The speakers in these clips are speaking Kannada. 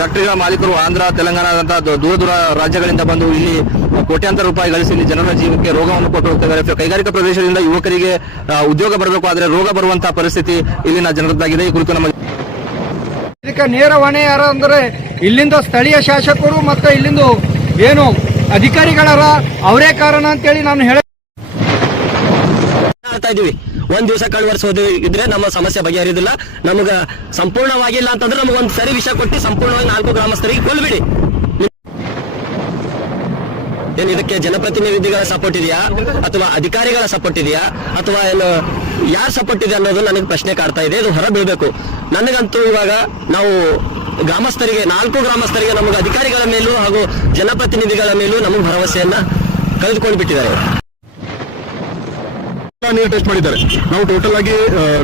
ಫ್ಯಾಕ್ಟರಿಗಳ ಮಾಲೀಕರು ಆಂಧ್ರ ತೆಲಂಗಾಣದಂತಹ ದೂರ ದೂರ ರಾಜ್ಯಗಳಿಂದ ಬಂದು ಇಲ್ಲಿ ಕೋಟ್ಯಾಂತರ ರೂಪಾಯಿ ಗಳಿಸಿ ಇಲ್ಲಿ ಜನರ ಜೀವಕ್ಕೆ ರೋಗವನ್ನು ಕೊಟ್ಟು ಹೋಗ್ತಿದ್ದಾರೆ. ಕೈಗಾರಿಕಾ ಪ್ರದೇಶದಿಂದ ಯುವಕರಿಗೆ ಉದ್ಯೋಗ ಬರಬೇಕು, ಆದರೆ ರೋಗ ಬರುವಂತಹ ಪರಿಸ್ಥಿತಿ ಇಲ್ಲಿನ ಜನರದ್ದಾಗಿದೆ. ಈ ಕುರಿತು ನಮಗೆ ಇದಕ್ಕೆ ನೇರ ಹೊಣೆ ಯಾರು ಅಂದ್ರೆ ಇಲ್ಲಿಂದ ಸ್ಥಳೀಯ ಶಾಸಕರು ಮತ್ತೆ ಇಲ್ಲಿಂದ ಏನು ಅಧಿಕಾರಿಗಳರ ಅವರೇ ಕಾರಣ ಅಂತೇಳಿ ನಾನು ಹೇಳ್ತಾ ಇದೀವಿ. ಒಂದ್ ದಿವಸ ಕಳ್ವರ್ಸೋದು ಇದ್ರೆ ನಮ್ಮ ಸಮಸ್ಯೆ ಬಗೆಹರಿದಿಲ್ಲ. ನಮಗ ಸಂಪೂರ್ಣವಾಗಿಲ್ಲ ಅಂತಂದ್ರೆ ನಮಗೊಂದು ಸರಿ ವಿಷಯ ಕೊಟ್ಟು ಸಂಪೂರ್ಣವಾಗಿ 4 ಗ್ರಾಮಸ್ಥರಿಗೆ ಕೊಲ್ಬಿಡಿ. ಏನು ಇದಕ್ಕೆ ಜನಪ್ರತಿನಿಧಿಗಳ ಸಪೋರ್ಟ್ ಇದೆಯಾ ಅಥವಾ ಅಧಿಕಾರಿಗಳ ಸಪೋರ್ಟ್ ಇದೆಯಾ ಅಥವಾ ಏನು ಯಾರ ಸಪೋರ್ಟ್ ಇದೆ ಅನ್ನೋದು ನನಗೆ ಪ್ರಶ್ನೆ ಕಾಡ್ತಾ ಇದೆ. ಇದು ಹೊರ ಬೀಳ್ಬೇಕು. ನನಗಂತೂ ಇವಾಗ ನಾವು ಗ್ರಾಮಸ್ಥರಿಗೆ 4 ಗ್ರಾಮಸ್ಥರಿಗೆ ನಮಗೆ ಅಧಿಕಾರಿಗಳ ಮೇಲೂ ಹಾಗೂ ಜನಪ್ರತಿನಿಧಿಗಳ ಮೇಲೂ ನಮಗೆ ಭರವಸೆಯನ್ನ ಕಳೆದುಕೊಂಡು ಬಿಟ್ಟಿದ್ದಾರೆ. ನೀರು ಟೆಸ್ಟ್ ಮಾಡಿದ್ದಾರೆ. ನಾವು ಟೋಟಲ್ ಆಗಿ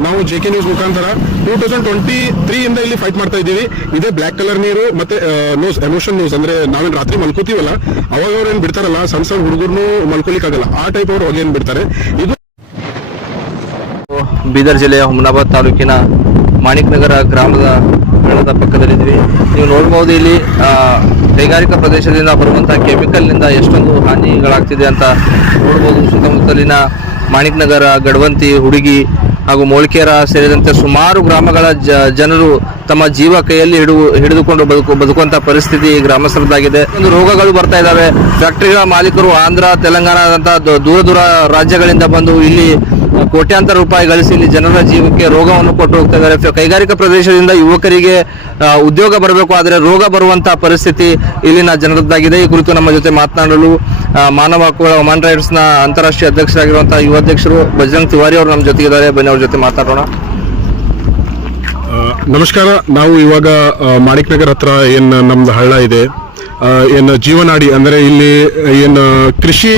ನಾವು JK ನ್ಯೂಸ್ ಮುಖಾಂತರ 2023 ಇಂದ ಇಲ್ಲಿ ಫೈಟ್ ಮಾಡ್ತಾ ಇದ್ದೀವಿ. ಇದೇ ಬ್ಲಾಕ್ ಕಲರ್ ನೀರು ಮತ್ತೆ ನ್ಯೂಸ್ ಎಮೋಷನ್ ನ್ಯೂಸ್ ಅಂದ್ರೆ ನಾವೇನ್ ರಾತ್ರಿ ಮಲ್ಕೋತೀವಲ್ಲ ಅವಾಗ ಅವ್ರು ಏನ್ ಬಿಡ್ತಾರಲ್ಲ, ಸಣ್ಣ ಸಣ್ಣ ಹುಡುಗರ್ನು ಮಲ್ಕೊಲಿಕ್ಕಾಗಲ್ಲ, ಆ ಟೈಪ್ ಅವ್ರು ಹೊಗೆ ಏನ್ ಬಿಡ್ತಾರೆ. ಇದು ಬೀದರ್ ಜಿಲ್ಲೆಯ ಹುಮನಾಬಾದ್ ತಾಲೂಕಿನ ಮಾಣಿಕ್ ನಗರ ಗ್ರಾಮದ ಪಕ್ಕದಲ್ಲಿದ್ವಿ. ನೀವು ನೋಡಬಹುದು ಇಲ್ಲಿ ಕೈಗಾರಿಕಾ ಪ್ರದೇಶದಿಂದ ಬರುವಂತಹ ಕೆಮಿಕಲ್ ನಿಂದ ಎಷ್ಟೊಂದು ಹಾನಿಗಳಾಗ್ತಿದೆ ಅಂತ ನೋಡಬಹುದು. ಸುತ್ತಮುತ್ತಲಿನ ಮಾಣಿಕ್ ನಗರ, ಗಡವಂತಿ, ಹುಡುಗಿ ಹಾಗೂ ಮೋಳ್ಕೇರ ಸೇರಿದಂತೆ ಸುಮಾರು ಗ್ರಾಮಗಳ ಜನರು ತಮ್ಮ ಜೀವ ಕೈಯಲ್ಲಿ ಹಿಡಿದುಕೊಂಡು ಬದುಕುವಂತಹ ಪರಿಸ್ಥಿತಿ ಗ್ರಾಮಸ್ಥರದ್ದಾಗಿದೆ. ಒಂದು ರೋಗಗಳು ಬರ್ತಾ ಇದ್ದಾವೆ. ಫ್ಯಾಕ್ಟರಿಗಳ ಮಾಲೀಕರು ಆಂಧ್ರ ತೆಲಂಗಾಣದಂತಹ ದೂರ ದೂರ ರಾಜ್ಯಗಳಿಂದ ಬಂದು ಇಲ್ಲಿ ಕೋಟ್ಯಾಂತರ ರೂಪಾಯಿ ಗಳಿಸಿ ಇಲ್ಲಿ ಜನರ ಜೀವಕ್ಕೆ ರೋಗವನ್ನು ಕೊಟ್ಟು ಹೋಗ್ತಾ ಇದ್ದಾರೆ. ಕೈಗಾರಿಕಾ ಪ್ರದೇಶದಿಂದ ಯುವಕರಿಗೆ ಉದ್ಯೋಗ ಬರಬೇಕು, ಆದರೆ ರೋಗ ಬರುವಂತಹ ಪರಿಸ್ಥಿತಿ ಇಲ್ಲಿನ ಜನರದ್ದಾಗಿದೆ. ಈ ಕುರಿತು ನಮ್ಮ ಜೊತೆ ಮಾತನಾಡಲು ಮಾನವ ಹಕ್ಕುಗಳ ಹ್ಯೂಮನ್ ರೈಟ್ಸ್ ನ ಅಂತಾರಾಷ್ಟ್ರೀಯ ಅಧ್ಯಕ್ಷರಾಗಿರುವಂತಹ ಯುವ ಅಧ್ಯಕ್ಷರು ಬಜರಂಗ್ ತಿವಾರಿ ಅವರು ನಮ್ಮ ಜೊತೆಗಿದ್ದಾರೆ. ಬನ್ನಿ ಅವ್ರ ಜೊತೆ ಮಾತಾಡೋಣ. ನಮಸ್ಕಾರ. ನಾವು ಇವಾಗ ಮಾಣಿಕ್ ನಗರ್ ಹತ್ರ ಏನ್ ನಮ್ದು ಹಳ್ಳ ಇದೆ, ಏನು ಜೀವನಾಡಿ ಅಂದ್ರೆ ಇಲ್ಲಿ ಏನು ಕೃಷಿ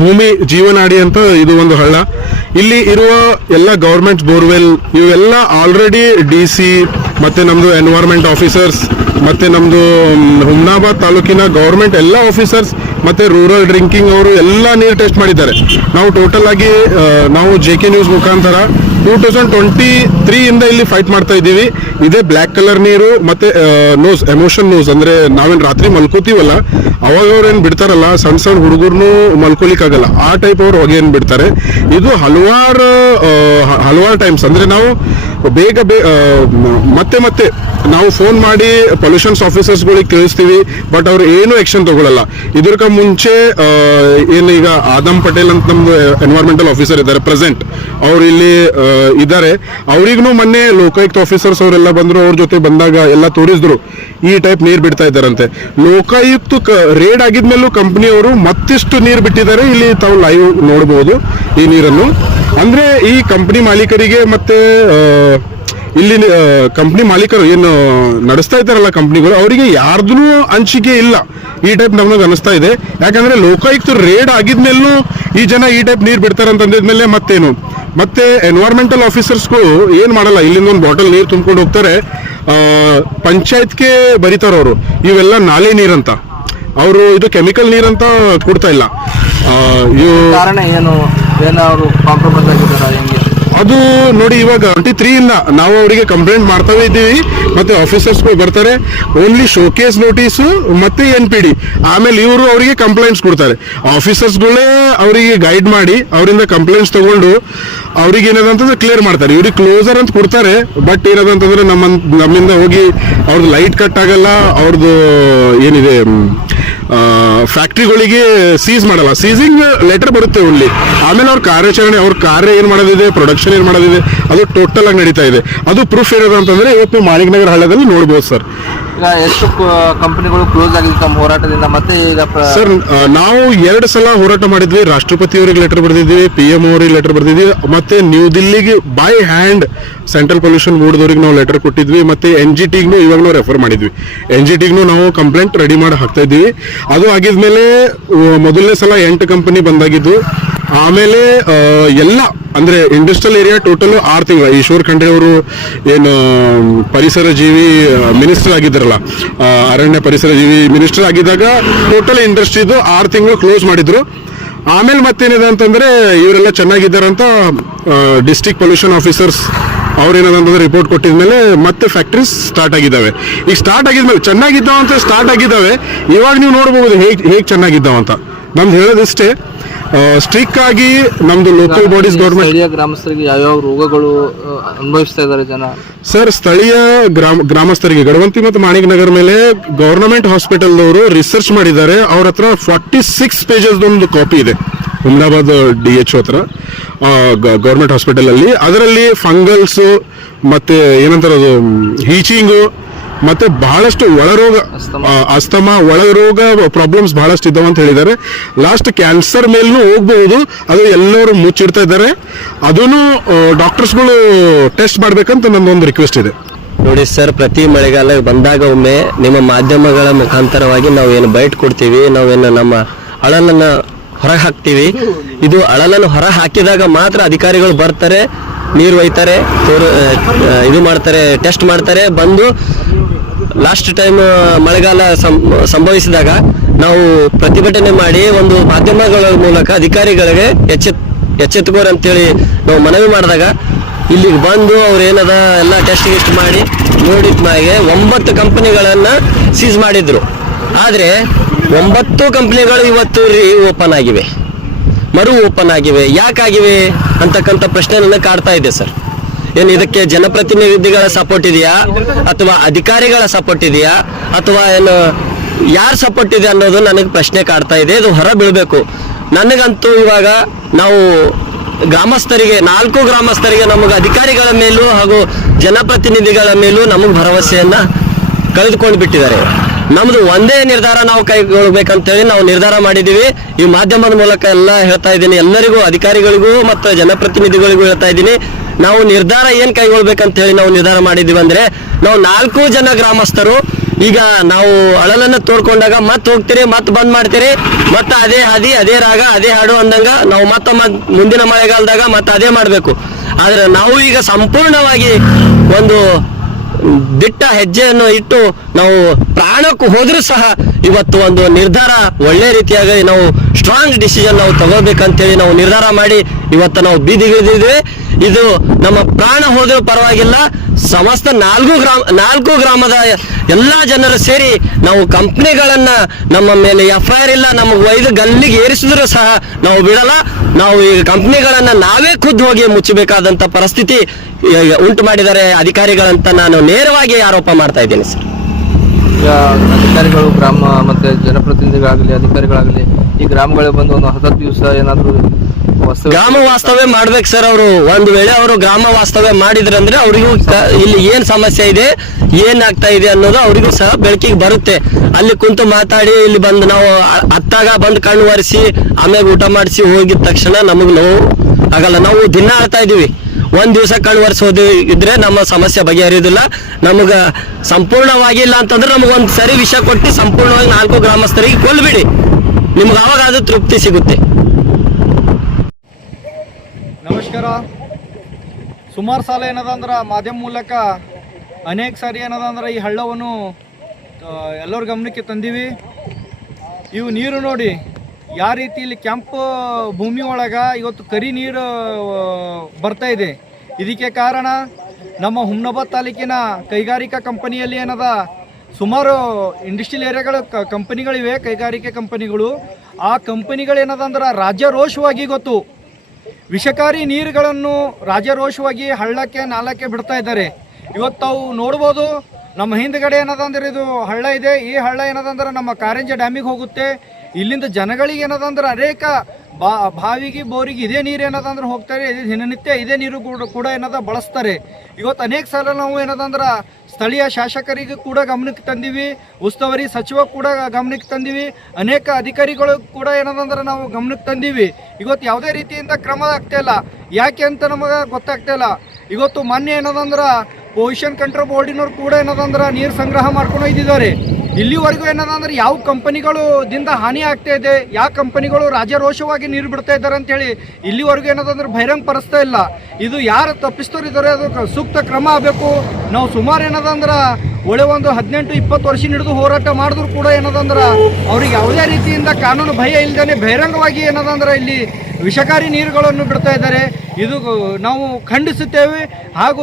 ಭೂಮಿ ಜೀವನಾಡಿ ಅಂತ ಇದು ಒಂದು ಹಳ್ಳ. ಇಲ್ಲಿ ಇರುವ ಎಲ್ಲ ಗವರ್ಮೆಂಟ್ ಬೋರ್ವೆಲ್ ಇವೆಲ್ಲ ಆಲ್ರೆಡಿ DC ಮತ್ತೆ ನಮ್ದು ಎನ್ವೈರನ್ಮೆಂಟ್ ಆಫೀಸರ್ಸ್ ಮತ್ತೆ ನಮ್ದು ಹುಮ್ನಾಬಾದ್ ತಾಲೂಕಿನ ಗವರ್ಮೆಂಟ್ ಎಲ್ಲ ಆಫೀಸರ್ಸ್ ಮತ್ತೆ ರೂರಲ್ ಡ್ರಿಂಕಿಂಗ್ ಅವರು ಎಲ್ಲ ನೀರು ಟೆಸ್ಟ್ ಮಾಡಿದ್ದಾರೆ. ನಾವು ಟೋಟಲ್ ಆಗಿ ನಾವು JK ನ್ಯೂಸ್ ಮುಖಾಂತರ 2023 ಇಂದ ಇಲ್ಲಿ ಫೈಟ್ ಮಾಡ್ತಾ ಇದ್ದೀವಿ. ಇದೇ ಬ್ಲಾಕ್ ಕಲರ್ ನೀರು ಮತ್ತೆ ನ್ಯೂಸ್ ಎಮೋಷನ್ ನ್ಯೂಸ್ ಅಂದ್ರೆ ನಾವೇನ್ ರಾತ್ರಿ ಮಲ್ಕೋತೀವಲ್ಲ ಅವಾಗ ಅವ್ರು ಏನ್ ಬಿಡ್ತಾರಲ್ಲ, ಸಣ್ಣ ಸಣ್ಣ ಹುಡುಗರ್ನು ಮಲ್ಕೊಲಿಕ್ಕಾಗಲ್ಲ, ಆ ಟೈಪ್ ಅವ್ರು ಹೊಗೆ ಏನ್ ಬಿಡ್ತಾರೆ. ಇದು ಹಲವಾರು ಟೈಮ್ಸ್ ಅಂದ್ರೆ ನಾವು ಮತ್ತೆ ನಾವು ಫೋನ್ ಮಾಡಿ ಪೊಲ್ಯೂಷನ್ಸ್ ಆಫೀಸರ್ಸ್ಗಳಿಗೆ ತಿಳಿಸ್ತೀವಿ, ಬಟ್ ಅವ್ರು ಏನು ಆಕ್ಷನ್ ತಗೊಳ್ಳಲ್ಲ. ಇದಕ್ಕ ಮುಂಚೆ ಏನು ಈಗ ಆದಮ್ ಪಟೇಲ್ ಅಂತ ನಮ್ದು ಎನ್ವೈರನ್ಮೆಂಟಲ್ ಆಫೀಸರ್ ಇದ್ದಾರೆ ಪ್ರೆಸೆಂಟ್, ಅವ್ರು ಇಲ್ಲಿ ಇದ್ದಾರೆ. ಅವ್ರಿಗೂ ಮೊನ್ನೆ ಲೋಕಾಯುಕ್ತ ಆಫೀಸರ್ಸ್ ಅವರೆಲ್ಲ ಬಂದ್ರು, ಅವ್ರ ಜೊತೆ ಬಂದಾಗ ಎಲ್ಲ ತೋರಿಸಿದ್ರು ಈ ಟೈಪ್ ನೀರು ಬಿಡ್ತಾ ಇದ್ದಾರಂತೆ. ಲೋಕಾಯುಕ್ತ ರೇಡ್ ಆಗಿದ್ಮೇಲೂ ಕಂಪನಿಯವರು ಮತ್ತಿಷ್ಟು ನೀರು ಬಿಟ್ಟಿದ್ದಾರೆ. ಇಲ್ಲಿ ತಾವು ಲೈವ್ ನೋಡಬಹುದು ಈ ನೀರನ್ನು. ಅಂದ್ರೆ ಈ ಕಂಪನಿ ಮಾಲೀಕರಿಗೆ ಮತ್ತೆ ಇಲ್ಲಿ ಕಂಪ್ನಿ ಮಾಲೀಕರು ಏನು ನಡೆಸ್ತಾ ಇದ್ದಾರಲ್ಲ ಕಂಪ್ನಿಗಳು, ಅವರಿಗೆ ಯಾರ್ದು ಅಂಚಿಕೆ ಇಲ್ಲ ಈ ಟೈಪ್ ನಮ್ಗೆ ಅನಿಸ್ತಾ ಇದೆ. ಯಾಕಂದ್ರೆ ಲೋಕಾಯುಕ್ತ ರೇಡ್ ಆಗಿದ್ಮೇಲೂ ಈ ಜನ ಈ ಟೈಪ್ ನೀರು ಬಿಡ್ತಾರೆ ಅಂತಂದಿದ್ಮೇಲೆ ಮತ್ತೇನು, ಮತ್ತೆ ಎನ್ವೈರನ್ಮೆಂಟಲ್ ಆಫೀಸರ್ಸ್ಗಳು ಏನ್ ಮಾಡಲ್ಲ, ಇಲ್ಲಿಂದ ಒಂದು ಬಾಟಲ್ ನೀರು ತುಂಬಿಕೊಂಡು ಹೋಗ್ತಾರೆ, ಪಂಚಾಯತ್ಗೆ ಬರೀತಾರ ಅವರು ಇವೆಲ್ಲ ನಾಲೆ ನೀರಂತ, ಅವರು ಇದು ಕೆಮಿಕಲ್ ನೀರಂತ ಕೊಡ್ತಾ ಇಲ್ಲ. ಕಾರಣ ಏನು ಅವರು ಕಾಂಪ್ರಮೈಸ್ ಆಗಿದ್ದಾರೆ ಹೆಂಗೆ ಅದು ನೋಡಿ. ಇವಾಗ 23 ಇಂದ ನಾವು ಅವರಿಗೆ ಕಂಪ್ಲೇಂಟ್ ಮಾಡ್ತಾವೆ ಇದ್ದೀವಿ, ಮತ್ತೆ ಆಫೀಸರ್ಸ್ಗಳು ಬರ್ತಾರೆ, ಓನ್ಲಿ ಶೋಕೇಸ್ ನೋಟಿಸ್ ಮತ್ತೆ NPD, ಆಮೇಲೆ ಇವರು ಅವರಿಗೆ ಕಂಪ್ಲೇಂಟ್ಸ್ ಕೊಡ್ತಾರೆ. ಆಫೀಸರ್ಸ್ಗಳೇ ಅವರಿಗೆ ಗೈಡ್ ಮಾಡಿ ಅವರಿಂದ ಕಂಪ್ಲೇಂಟ್ಸ್ ತಗೊಂಡು ಅವ್ರಿಗೆ ಏನದಂತಂದ್ರೆ ಕ್ಲಿಯರ್ ಮಾಡ್ತಾರೆ. ಇವ್ರಿಗೆ ಕ್ಲೋಸರ್ ಅಂತ ಕೊಡ್ತಾರೆ, ಬಟ್ ಏನದಂತಂದ್ರೆ ನಮ್ಮಿಂದ ಹೋಗಿ ಅವ್ರದ್ದು ಲೈಟ್ ಕಟ್ ಆಗಲ್ಲ, ಅವ್ರದ್ದು ಏನಿದೆ ಫ್ಯಾಕ್ಟ್ರಿಗಳಿಗೆ ಸೀಸ್ ಮಾಡಲ್ಲ, ಸೀಸಿಂಗ್ ಲೆಟರ್ ಬರುತ್ತೆ ಓನ್ಲಿ. ಆಮೇಲೆ ಅವ್ರ ಕಾರ್ಯಾಚರಣೆ, ಅವ್ರ ಕಾರ್ಯ ಏನ್ ಮಾಡೋದಿದೆ, ಪ್ರೊಡಕ್ಷನ್ ಏನ್ ಮಾಡೋದಿದೆ, ಅದು ಟೋಟಲ್ ಆಗಿ ನಡೀತಾ ಇದೆ. ಅದು ಪ್ರೂಫ್ ಇರೋದು ಅಂತಂದ್ರೆ ಇವತ್ತು ಮಾಣಿಕ್ ನಗರ ಹಳ್ಳದಲ್ಲಿ ನೋಡ್ಬೋದು ಸರ್. ಈಗ ಎಷ್ಟು ಕಂಪನಿಗಳು ಕ್ಲೋಸ್ ಆಗಿದೆ ತಮ್ಮ ಹೋರಾಟದಿಂದ? ಮತ್ತೆ ಈಗ ಸರ್ ನಾವು 2 ಸಲ ಹೋರಾಟ ಮಾಡಿದ್ವಿ. ರಾಷ್ಟ್ರಪತಿಯವರಿಗೆ ಲೆಟರ್ ಬರೆದಿದ್ವಿ, PM ಅವರಿಗೆ ಲೆಟರ್ ಬರೆದಿದ್ವಿ, ಮತ್ತೆ ನ್ಯೂ ದಿಲ್ಲಿಗೆ ಬೈ ಹ್ಯಾಂಡ್ ಸೆಂಟ್ರಲ್ ಪೊಲ್ಯೂಷನ್ ಬೋರ್ಡ್ದವ್ರಿಗೆ ನಾವು ಲೆಟರ್ ಕೊಟ್ಟಿದ್ವಿ, ಮತ್ತೆ NGTಗೂ ಇವಾಗ ನಾವು ರೆಫರ್ ಮಾಡಿದ್ವಿ. NGTಗೂ ನಾವು ಕಂಪ್ಲೇಂಟ್ ರೆಡಿ ಮಾಡಿ ಹಾಕ್ತಾ ಇದ್ವಿ. ಅದು ಆಗಿದ್ಮೇಲೆ ಮೊದಲನೇ ಸಲ 8 ಕಂಪನಿ ಬಂದಾಗಿದ್ದು, ಆಮೇಲೆ ಎಲ್ಲ ಅಂದ್ರೆ ಇಂಡಸ್ಟ್ರಿಯಲ್ ಏರಿಯಾ ಟೋಟಲ್ 6 ತಿಂಗಳು. ಈಶ್ವರ್ ಖಂಡ್ರೆ ಅವರು ಏನು ಪರಿಸರ ಜೀವಿ ಮಿನಿಸ್ಟರ್ ಆಗಿದ್ದಾರಲ್ಲ, ಅರಣ್ಯ ಪರಿಸರ ಜೀವಿ ಮಿನಿಸ್ಟರ್ ಆಗಿದ್ದಾಗ ಟೋಟಲ್ ಇಂಡಸ್ಟ್ರಿದು 6 ತಿಂಗಳು ಕ್ಲೋಸ್ ಮಾಡಿದ್ರು. ಆಮೇಲೆ ಮತ್ತೇನಿದೆ ಅಂತಂದ್ರೆ ಇವರೆಲ್ಲ ಚೆನ್ನಾಗಿದ್ದಾರಂತ ಡಿಸ್ಟ್ರಿಕ್ಟ್ ಪೊಲ್ಯೂಷನ್ ಆಫೀಸರ್ಸ್ ಅವ್ರೇನದಂದ್ರೆ ರಿಪೋರ್ಟ್ ಕೊಟ್ಟಿದ್ಮೇಲೆ ಮತ್ತೆ ಫ್ಯಾಕ್ಟ್ರೀಸ್ ಸ್ಟಾರ್ಟ್ ಆಗಿದ್ದಾವೆ. ಈಗ ಸ್ಟಾರ್ಟ್ ಆಗಿದ್ಮೇಲೆ ಚೆನ್ನಾಗಿದ್ದಾವ ಅಂತ ಸ್ಟಾರ್ಟ್ ಆಗಿದ್ದಾವೆ. ಇವಾಗ ನೀವು ನೋಡ್ಬೋದು ಹೇಗೆ ಚೆನ್ನಾಗಿದ್ದಾವ ಅಂತ. ನಮ್ದು ಹೇಳೋದಿಷ್ಟೇ, ಸ್ಟ್ರಿಕ್ ಆಗಿ ನಮ್ದು ಲೋಕಲ್ ಬಾಡೀಸ್ ಗೌರ್ಮೆಂಟ್. ಸ್ಥಳೀಯ ಗ್ರಾಮಸ್ಥರಿಗೆ ಯಾವ್ಯಾವ ರೋಗಗಳು ಅನುಭವಿಸ್ತಾ ಇದ್ದಾರೆ ಜನ? ಸರ್, ಸ್ಥಳೀಯ ಗ್ರಾಮಸ್ಥರಿಗೆ ಗಡವಂತಿ ಮತ್ತು ಮಾಣಿಕ್ ನಗರ್ ಮೇಲೆ ಗವರ್ನಮೆಂಟ್ ಹಾಸ್ಪಿಟಲ್ದವರು ರಿಸರ್ಚ್ ಮಾಡಿದ್ದಾರೆ. ಅವ್ರ ಹತ್ರ 46 ಪೇಜಸ್ ಒಂದು ಕಾಪಿ ಇದೆ ಹುಮ್ನಾಬಾದ್ DHO ಹತ್ರ, ಗೌರ್ಮೆಂಟ್ ಹಾಸ್ಪಿಟಲ್ ಅಲ್ಲಿ. ಅದರಲ್ಲಿ ಫಂಗಲ್ಸ್ ಮತ್ತೆ ಏನಂತಾರೆ ಅದು ಹೀಚಿಂಗು ಮತ್ತೆ ಬಹಳಷ್ಟು ಒಳರೋಗ, ಅಸ್ತಮಾ, ಒಳರೋಗ ಪ್ರಾಬ್ಲಮ್ಸ್ ಬಹಳಷ್ಟು ಇದ್ದಾವೆ ಅಂತ ಹೇಳಿದ್ದಾರೆ. ಲಾಸ್ಟ್ ಕ್ಯಾನ್ಸರ್ ಮೇಲೂ ಹೋಗ್ಬಹುದು, ಅದು ಎಲ್ಲರೂ ಮುಚ್ಚಿಡ್ತಾ ಇದ್ದಾರೆ. ಅದನ್ನು ಡಾಕ್ಟರ್ಸ್ಗಳು ಟೆಸ್ಟ್ ಮಾಡ್ಬೇಕಂತ ನನ್ನೊಂದು ರಿಕ್ವೆಸ್ಟ್ ಇದೆ. ನೋಡಿ ಸರ್, ಪ್ರತಿ ಮಳೆಗಾಲ ಬಂದಾಗ ಒಮ್ಮೆ ನಿಮ್ಮ ಮಾಧ್ಯಮಗಳ ಮುಖಾಂತರವಾಗಿ ನಾವು ಏನು ಬೈಟ್ ಕೊಡ್ತೀವಿ, ನಾವೇನು ನಮ್ಮ ಅಳಲನ್ನ ಹೊರ ಹಾಕ್ತೀವಿ. ಇದು ಅಳಲನ್ನು ಹೊರ ಹಾಕಿದಾಗ ಮಾತ್ರ ಅಧಿಕಾರಿಗಳು ಬರ್ತಾರೆ, ನೀರು ಒಯ್ತಾರೆ, ಇದು ಮಾಡ್ತಾರೆ, ಟೆಸ್ಟ್ ಮಾಡ್ತಾರೆ. ಬಂದು ಲಾಸ್ಟ್ ಟೈಮ್ ಮಳೆಗಾಲ ಸಂಭವಿಸಿದಾಗ ನಾವು ಪ್ರತಿಭಟನೆ ಮಾಡಿ ಒಂದು ಮಾಧ್ಯಮಗಳ ಮೂಲಕ ಅಧಿಕಾರಿಗಳಿಗೆ ಎಚ್ಚೆತ್ತುಕೋರಿ ಅಂತೇಳಿ ನಾವು ಮನವಿ ಮಾಡಿದಾಗ ಇಲ್ಲಿಗೆ ಬಂದು ಅವ್ರು ಏನದ ಎಲ್ಲ ಟೆಸ್ಟ್ ಗಿಸ್ಟ್ ಮಾಡಿ ನೋಡಿದ ಮ್ಯಾಗೆ 9 ಕಂಪನಿಗಳನ್ನು ಸೀಸ್ ಮಾಡಿದ್ರು. ಆದರೆ 9 ಕಂಪನಿಗಳು ಇವತ್ತು ಓಪನ್ ಆಗಿವೆ, ಮರು ಓಪನ್ ಆಗಿವೆ. ಯಾಕಾಗಿವೆ ಅಂತಕ್ಕಂಥ ಪ್ರಶ್ನೆ ನನಗೆ ಕಾಡ್ತಾ ಇದೆ ಸರ್. ಏನು ಇದಕ್ಕೆ ಜನಪ್ರತಿನಿಧಿಗಳ ಸಪೋರ್ಟ್ ಇದೆಯಾ ಅಥವಾ ಅಧಿಕಾರಿಗಳ ಸಪೋರ್ಟ್ ಇದೆಯಾ ಅಥವಾ ಏನು ಯಾರು ಸಪೋರ್ಟ್ ಇದೆ ಅನ್ನೋದು ನನಗೆ ಪ್ರಶ್ನೆ ಕಾಡ್ತಾ ಇದೆ. ಇದು ಹೊರ ಬೀಳಬೇಕು. ನನಗಂತೂ ಇವಾಗ ನಾವು ಗ್ರಾಮಸ್ಥರಿಗೆ, 4 ಗ್ರಾಮಸ್ಥರಿಗೆ, ನಮಗೆ ಅಧಿಕಾರಿಗಳ ಮೇಲೂ ಹಾಗೂ ಜನಪ್ರತಿನಿಧಿಗಳ ಮೇಲೂ ನಮಗೆ ಭರವಸೆಯನ್ನ ಕಳೆದುಕೊಂಡು ಬಿಟ್ಟಿದ್ದಾರೆ. ನಮ್ದು ಒಂದೇ ನಿರ್ಧಾರ ನಾವು ಕೈಗೊಳ್ಬೇಕಂತೇಳಿ ನಾವು ನಿರ್ಧಾರ ಮಾಡಿದ್ದೀವಿ. ಈ ಮಾಧ್ಯಮದ ಮೂಲಕ ಎಲ್ಲ ಹೇಳ್ತಾ ಇದ್ದೀನಿ, ಎಲ್ಲರಿಗೂ, ಅಧಿಕಾರಿಗಳಿಗೂ ಮತ್ತು ಜನಪ್ರತಿನಿಧಿಗಳಿಗೂ ಹೇಳ್ತಾ ಇದ್ದೀನಿ. ನಾವು ನಿರ್ಧಾರ ಏನು ಕೈಗೊಳ್ಬೇಕಂತ ಹೇಳಿ ನಾವು ನಿರ್ಧಾರ ಮಾಡಿದ್ದೀವಿ ಅಂದ್ರೆ, ನಾವು 4 ಜನ ಗ್ರಾಮಸ್ಥರು ಈಗ ನಾವು ಅಳಲನ್ನು ತೋಡ್ಕೊಂಡಾಗ ಮತ್ತೆ ಹೋಗ್ತೀರಿ, ಮತ್ತೆ ಬಂದ್ ಮಾಡ್ತೀರಿ, ಮತ್ತೆ ಅದೇ ಹಾದಿ, ಅದೇ ರಾಗ, ಅದೇ ಹಾಡು ಅಂದಂಗ ನಾವು ಮತ್ತೆ ಮುಂದಿನ ಮಳೆಗಾಲದಾಗ ಮತ್ತೆ ಅದೇ ಮಾಡಬೇಕು. ಆದ್ರೆ ನಾವು ಈಗ ಸಂಪೂರ್ಣವಾಗಿ ಒಂದು ದಿಟ್ಟ ಹೆಜ್ಜೆಯನ್ನು ಇಟ್ಟು ನಾವು ಪ್ರಾಣಕ್ಕೂ ಹೋದ್ರೂ ಸಹ ಇವತ್ತು ಒಂದು ನಿರ್ಧಾರ ಒಳ್ಳೆ ರೀತಿಯಾಗಿ ನಾವು ಸ್ಟ್ರಾಂಗ್ ಡಿಸಿಷನ್ ನಾವು ತಗೋಬೇಕಂತೇಳಿ ನಾವು ನಿರ್ಧಾರ ಮಾಡಿ ಇವತ್ತು ನಾವು ಬೀದಿಗಿಳಿದಿದ್ವಿ. ಇದು ನಮ್ಮ ಪ್ರಾಣ ಹೋದ್ರೂ ಪರವಾಗಿಲ್ಲ, ಸಮಸ್ತ 4 ಗ್ರಾಮದ ಎಲ್ಲ ಜನರು ಸೇರಿ ನಾವು ಕಂಪ್ನಿಗಳನ್ನ ನಮ್ಮ ಮೇಲೆ FIR ಇಲ್ಲ, ನಮಗೆ ಒಯ್ದು ಗಲ್ಲಿಗೆ ಏರಿಸಿದ್ರು ಸಹ ನಾವು ಬಿಡಲ್ಲ. ನಾವು ಈ ಕಂಪ್ನಿಗಳನ್ನ ನಾವೇ ಖುದ್ದು ಹೋಗಿ ಮುಚ್ಚಬೇಕಾದಂತ ಪರಿಸ್ಥಿತಿ ಉಂಟು ಮಾಡಿದ್ದಾರೆ ಅಧಿಕಾರಿಗಳಂತ ನಾನು ನೇರವಾಗಿ ಆರೋಪ ಮಾಡ್ತಾ ಇದ್ದೇನೆ ಸರ್. ಈಗ ಅಧಿಕಾರಿಗಳು, ಗ್ರಾಮ ಮತ್ತೆ ಜನಪ್ರತಿನಿಧಿಗಳಾಗಲಿ ಅಧಿಕಾರಿಗಳಾಗಲಿ ಈ ಗ್ರಾಮಗಳಿಗೆ ಬಂದು ಒಂದು 10 ದಿವಸ ಏನಾದ್ರು ಗ್ರಾಮ ವಾಸ್ತವ್ಯ ಮಾಡ್ಬೇಕು ಸರ್. ಅವರು ಒಂದು ವೇಳೆ ಅವರು ಗ್ರಾಮ ವಾಸ್ತವ್ಯ ಮಾಡಿದ್ರಂದ್ರೆ ಅವರಿಗೂ ಇಲ್ಲಿ ಏನ್ ಸಮಸ್ಯೆ ಇದೆ, ಏನಾಗ್ತಾ ಇದೆ ಅನ್ನೋದು ಅವರಿಗೂ ಸಹ ಬೆಳಕಿಗೆ ಬರುತ್ತೆ. ಅಲ್ಲಿ ಕುಂತು ಮಾತಾಡಿ ಇಲ್ಲಿ ಬಂದು ನಾವು ಹತ್ತಾಗ ಬಂದು ಕಣ್ಣು ಒರೆಸಿ ಆಮೇಲೆ ಊಟ ಮಾಡಿಸಿ ಹೋಗಿದ ತಕ್ಷಣ ನಮಗ್ ನೋವು ಆಗಲ್ಲ. ನಾವು ದಿನ ಆಡ್ತಾ ಇದೀವಿ, ಒಂದ್ ದಿವಸ ಕಣ್ಣು ಒರೆಸೋದು ಇದ್ರೆ ನಮ್ಮ ಸಮಸ್ಯೆ ಬಗೆಹರಿಯೋದಿಲ್ಲ. ನಮಗ ಸಂಪೂರ್ಣವಾಗಿ ಇಲ್ಲ ಅಂತಂದ್ರೆ ನಮಗೊಂದು ಸರಿ ವಿಷಯ ಕೊಟ್ಟು ಸಂಪೂರ್ಣವಾಗಿ 4 ಗ್ರಾಮಸ್ಥರಿಗೆ ಕೊಲ್ಬಿಡಿ, ನಿಮ್ಗೆ ಅವಾಗ ಅದು ತೃಪ್ತಿ ಸಿಗುತ್ತೆ. ನಮಸ್ಕಾರ. ಸುಮಾರು ಸಲ ಏನದಂದ್ರೆ ಮಾಧ್ಯಮ ಮೂಲಕ ಅನೇಕ ಸಾರಿ ಏನದಂದ್ರೆ ಈ ಹಳ್ಳವನ್ನು ಎಲ್ಲರ ಗಮನಕ್ಕೆ ತಂದೀವಿ. ಇವು ನೀರು ನೋಡಿ ಯಾವ ರೀತಿ ಇಲ್ಲಿ ಕೆಂಪು ಭೂಮಿ ಒಳಗೆ ಇವತ್ತು ಕರಿ ನೀರು ಬರ್ತಾ ಇದೆ. ಇದಕ್ಕೆ ಕಾರಣ ನಮ್ಮ ಹುಮ್ನಾಬಾದ್ ತಾಲೂಕಿನ ಕೈಗಾರಿಕಾ ಕಂಪನಿಯಲ್ಲಿ ಏನದ ಸುಮಾರು ಇಂಡಸ್ಟ್ರಿಯಲ್ ಏರಿಯಾಗಳು ಕಂಪನಿಗಳಿವೆ, ಕೈಗಾರಿಕೆ ಕಂಪನಿಗಳು. ಆ ಕಂಪನಿಗಳೇನದಂದ್ರೆ ರಾಜ್ಯರೋಷವಾಗಿ ಗೊತ್ತು ವಿಷಕಾರಿ ನೀರುಗಳನ್ನು ರಾಜ್ಯರೋಷವಾಗಿ ಹಳ್ಳಕ್ಕೆ ನಾಲಕ್ಕೆ ಬಿಡ್ತಾ ಇದ್ದಾರೆ. ಇವತ್ತು ತಾವು ನೋಡ್ಬೋದು, ನಮ್ಮ ಹಿಂದ್ಗಡೆ ಏನದಂದ್ರೆ ಇದು ಹಳ್ಳ ಇದೆ. ಈ ಹಳ್ಳ ಏನದಂದ್ರೆ ನಮ್ಮ ಕಾರಂಜಿ ಡ್ಯಾಮಿಗೆ ಹೋಗುತ್ತೆ. ಇಲ್ಲಿಂದ ಜನಗಳಿಗೆ ಏನದಂದ್ರೆ ಅನೇಕ ಬಾವಿಗೆ, ಬೋರಿಗೆ ಇದೇ ನೀರು ಏನದಂದ್ರೆ ಹೋಗ್ತಾರೆ. ದಿನನಿತ್ಯ ಇದೇ ನೀರು ಕೂಡ ಏನದ ಬಳಸ್ತಾರೆ. ಇವತ್ತು ಅನೇಕ ಸಲ ನಾವು ಏನದಂದ್ರೆ ಸ್ಥಳೀಯ ಶಾಸಕರಿಗೆ ಕೂಡ ಗಮನಕ್ಕೆ ತಂದೀವಿ, ಉಸ್ತುವಾರಿ ಸಚಿವ ಕೂಡ ಗಮನಕ್ಕೆ ತಂದೀವಿ, ಅನೇಕ ಅಧಿಕಾರಿಗಳು ಕೂಡ ಏನದಂದ್ರೆ ನಾವು ಗಮನಕ್ಕೆ ತಂದೀವಿ. ಇವತ್ತು ಯಾವುದೇ ರೀತಿಯಿಂದ ಕ್ರಮ ಆಗ್ತಾ ಇಲ್ಲ. ಯಾಕೆ ಅಂತ ನಮಗೆ ಗೊತ್ತಾಗ್ತಾ ಇಲ್ಲ. ಇವತ್ತು ಮೊನ್ನೆ ಏನದಂದ್ರೆ ಪೊಲ್ಯೂಷನ್ ಕಂಟ್ರೋಲ್ ಬೋರ್ಡಿನವ್ರು ಕೂಡ ಏನದಂದ್ರೆ ನೀರು ಸಂಗ್ರಹ ಮಾಡ್ಕೊಂಡು ಹೋಗಿದ್ದಾರೆ. ಇಲ್ಲಿವರೆಗೂ ಏನದಂದ್ರೆ ಯಾವ ಕಂಪನಿಗಳು ದಿಂದ ಹಾನಿ ಆಗ್ತಾ ಇದೆ, ಯಾವ ಕಂಪನಿಗಳು ರಾಜ್ಯರೋಷವಾಗಿ ನೀರು ಬಿಡ್ತಾ ಇದ್ದಾರೆ ಅಂತೇಳಿ ಇಲ್ಲಿವರೆಗೂ ಏನದಂದ್ರೆ ಬಹಿರಂಗ ಪಡಿಸ್ತಾ ಇಲ್ಲ. ಇದು ಯಾರು ತಪ್ಪಿಸ್ತೋರಿದ್ದಾರೆ ಅದಕ್ಕೆ ಸೂಕ್ತ ಕ್ರಮ ಆಗಬೇಕು. ನಾವು ಸುಮಾರು ಏನದಂದ್ರೆ ಒಳ್ಳೆ ಒಂದು 18-20 ವರ್ಷ ಹಿಡಿದು ಹೋರಾಟ ಮಾಡಿದ್ರು ಕೂಡ ಏನದಂದ್ರೆ ಅವ್ರಿಗೆ ಯಾವುದೇ ರೀತಿಯಿಂದ ಕಾನೂನು ಭಯ ಇಲ್ಲದೇ ಬಹಿರಂಗವಾಗಿ ಏನದಂದ್ರೆ ಇಲ್ಲಿ ವಿಷಕಾರಿ ನೀರುಗಳನ್ನು ಬಿಡ್ತಾ ಇದ್ದಾರೆ. ಇದು ನಾವು ಖಂಡಿಸುತ್ತೇವೆ. ಹಾಗೂ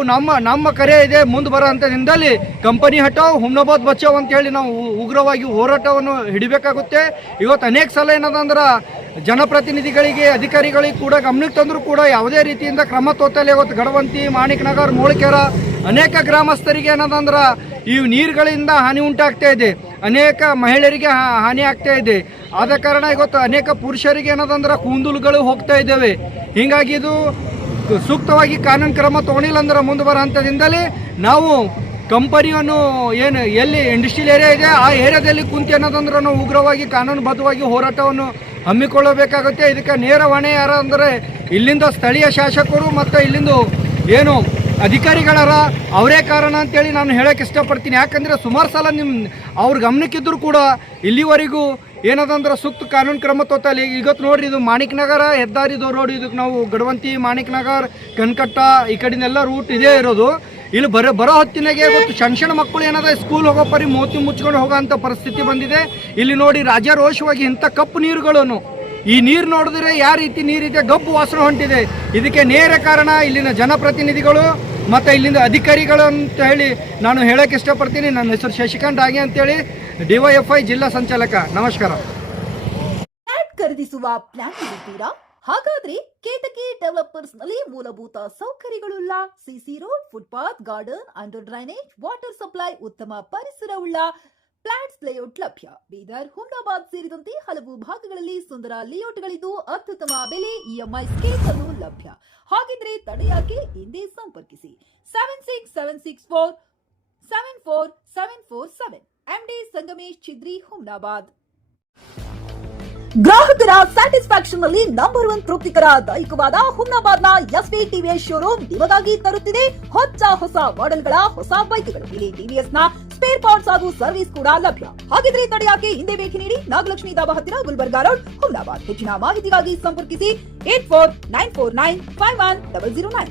ನಮ್ಮ ಕರೆ ಇದೆ, ಮುಂದೆ ಬರೋ ಹಂತದಿಂದಲೇ ಕಂಪನಿ ಹಟಾವ್ ಹುಮ್ನಾಬಾದ್ ಬಚಾವ್ ಅಂತೇಳಿ ನಾವು ಉಗ್ರವಾಗಿ ಹೋರಾಟವನ್ನು ಹಿಡಿಬೇಕಾಗುತ್ತೆ. ಇವತ್ತು ಅನೇಕ ಸಲ ಏನದಂದ್ರೆ ಜನಪ್ರತಿನಿಧಿಗಳಿಗೆ ಅಧಿಕಾರಿಗಳಿಗೆ ಕೂಡ ಗಮನಕ್ಕೆ ತಂದರೂ ಕೂಡ ಯಾವುದೇ ರೀತಿಯಿಂದ ಕ್ರಮ ತೋತಲ್ಲ. ಇವತ್ತು ಗಡವಂತಿ, ಮಾಣಿಕ್ ನಗರ್, ಮೋಳಕೆರ ಅನೇಕ ಗ್ರಾಮಸ್ಥರಿಗೆ ಏನದಂದ್ರೆ ಈ ನೀರುಗಳಿಂದ ಹಾನಿ ಉಂಟಾಗ್ತಾ ಇದೆ. ಅನೇಕ ಮಹಿಳೆಯರಿಗೆ ಹಾನಿ ಆಗ್ತಾ ಇದೆ. ಆದ ಕಾರಣ ಇವತ್ತು ಅನೇಕ ಪುರುಷರಿಗೆ ಏನದಂದ್ರೆ ಕೂದಲುಗಳು ಹೋಗ್ತಾ ಇದ್ದಾವೆ. ಹೀಗಾಗಿ ಇದು ಸೂಕ್ತವಾಗಿ ಕಾನೂನು ಕ್ರಮ ತಗೊಳ್ಳಿಲ್ಲ ಅಂದ್ರೆ ಮುಂದೆ ಬರೋ ಹಂತದಿಂದಲೇ ನಾವು ಕಂಪನಿಯನ್ನು ಏನು ಎಲ್ಲಿ ಇಂಡಸ್ಟ್ರಿಯಲ್ ಏರಿಯಾ ಇದೆ ಆ ಏರಿಯಾದಲ್ಲಿ ಕುಂತು ಅನ್ನೋದಂದ್ರೆ ನಾವು ಉಗ್ರವಾಗಿ ಕಾನೂನುಬದ್ಧವಾಗಿ ಹೋರಾಟವನ್ನು ಹಮ್ಮಿಕೊಳ್ಳಬೇಕಾಗುತ್ತೆ. ಇದಕ್ಕೆ ನೇರ ಹೊಣೆ ಯಾರು ಅಂದರೆ ಇಲ್ಲಿಂದ ಸ್ಥಳೀಯ ಶಾಸಕರು ಮತ್ತು ಇಲ್ಲಿಂದ ಏನು ಅಧಿಕಾರಿಗಳರ ಅವರೇ ಕಾರಣ ಅಂತೇಳಿ ನಾನು ಹೇಳೋಕ್ಕೆ ಇಷ್ಟಪಡ್ತೀನಿ. ಯಾಕಂದರೆ ಸುಮಾರು ಸಲ ಅವ್ರ ಗಮನಕ್ಕಿದ್ದರೂ ಕೂಡ ಇಲ್ಲಿವರೆಗೂ ಏನದಂದ್ರೆ ಸೂಕ್ತ ಕಾನೂನು ಕ್ರಮ ತೋತಲ್ಲಿ. ಇವತ್ತು ನೋಡ್ರಿ, ಇದು ಮಾಣಿಕ್ ನಗರ ಹೆದ್ದಾರಿದು ರೋಡ್. ಇದಕ್ಕೆ ನಾವು ಗಡವಂತಿ, ಮಾಣಿಕ್ ನಗರ್, ಕನ್ಕಟ್ಟ ಈ ಕಡೆಯಿಂದೆಲ್ಲ ರೂಟ್ ಇದೇ ಇರೋದು. ಇಲ್ಲಿ ಬರೋ ಹೊತ್ತಿನಾಗೆ ಗೊತ್ತು ಸಣ್ಣ ಮಕ್ಕಳು ಏನದ ಸ್ಕೂಲ್ ಹೋಗೋ ಪರಿ ಮೋತಿ ಮುಚ್ಕೊಂಡು ಹೋಗೋ ಅಂಥ ಪರಿಸ್ಥಿತಿ ಬಂದಿದೆ. ಇಲ್ಲಿ ನೋಡಿ ರಾಜಾರೋಷವಾಗಿ ಇಂಥ ಕಪ್ಪು ನೀರುಗಳನ್ನು, ಈ ನೀರು ನೋಡಿದ್ರೆ ಯಾವ ರೀತಿ ನೀರಿದೆ, ಗಬ್ಬು ವಾಸನೆ ಹೊಂಟಿದೆ. ಇದಕ್ಕೆ ನೇರ ಕಾರಣ ಇಲ್ಲಿನ ಜನಪ್ರತಿನಿಧಿಗಳು ಮತ್ತು ಇಲ್ಲಿಂದ ಅಧಿಕಾರಿಗಳು ಅಂತ ಹೇಳಿ ನಾನು ಹೇಳೋಕ್ಕೆ ಇಷ್ಟಪಡ್ತೀನಿ. ನನ್ನ ಹೆಸರು ಶಶಿಕಾಂತ್ ಡಾಗೆ ಅಂತೇಳಿ, DYFI ಜಿಲ್ಲಾ ಸಂಚಾಲಕ. ನಮಸ್ಕಾರ. ಖರೀದಿಸುವ ಪ್ಲಾನ್ ಇದ್ದೀರಾ? ಹಾಗಾದ್ರೆ ಕೇತಕಿ ಡೆವಲಪರ್ಸ್ ನಲ್ಲಿ ಮೂಲಭೂತ ಸೌಕರ್ಯಗಳುಳ್ಳ CC road, footpath, garden, under drainage, water supply, ಉತ್ತಮ ಪರಿಸರವುಳ್ಳ ಫ್ಲಾಟ್ಸ್ ಲೇಔಟ್ ಲಭ್ಯ. ಬೀದರ್, ಹುಮ್ನಾಬಾದ್ ಸೇರಿದಂತೆ ಹಲವು ಭಾಗಗಳಲ್ಲಿ ಸುಂದರ ಲೇಔಟ್ಗಳಿದ್ದು ಅತ್ಯುತ್ತಮ ಬೆಲೆ, EMI ಸ್ಕೀಮ್ಸ್ ಅನ್ನು ಲಭ್ಯ. ಹಾಗಿದ್ರೆ ತಡೆಯಾಕೆ ಹಿಂದೆ ಸಂಪರ್ಕಿಸಿ 7676474747 MD ಸಂಗಮೇಶ್ ಚಿದ್ರಿ, ಹುಮ್ನಾಬಾದ್. ಗ್ರಾಹಕರ ಸ್ಯಾಟಿಸ್ಫ್ಯಾಕ್ಷನ್ ನಲ್ಲಿ ನಂಬರ್ 1 ತೃಪ್ತಿಕರ ದೈಹಿಕವಾದ ಹುಮ್ನಾಬಾದ್ನ SV TVS ಶೋರೂಮ್ ನಿಮಗಾಗಿ ತರುತ್ತಿದೆ ಹೊಸ ಮಾಡೆಲ್ಗಳ ಹೊಸ ಬೈಕ್ಗಳು. ಇಲ್ಲಿ TVS ನ ಸ್ಪೇರ್ ಪಾರ್ಟ್ಸ್ ಹಾಗೂ ಸರ್ವಿಸ್ ಕೂಡ ಲಭ್ಯ. ಹಾಗಿದ್ರೆ ತಡೆಯಾಕೆ ಹಿಂದೆ ಭೇಟಿ ನೀಡಿ, ನಾಗಲಕ್ಷ್ಮಿ ದಾಬಾ ಹತ್ತಿರ, ಗುಲ್ಬರ್ಗಾ ರೋಡ್, ಹುಮ್ನಾಬಾದ್. ಹೆಚ್ಚಿನ ಮಾಹಿತಿಗಾಗಿ ಸಂಪರ್ಕಿಸಿ 8494951009.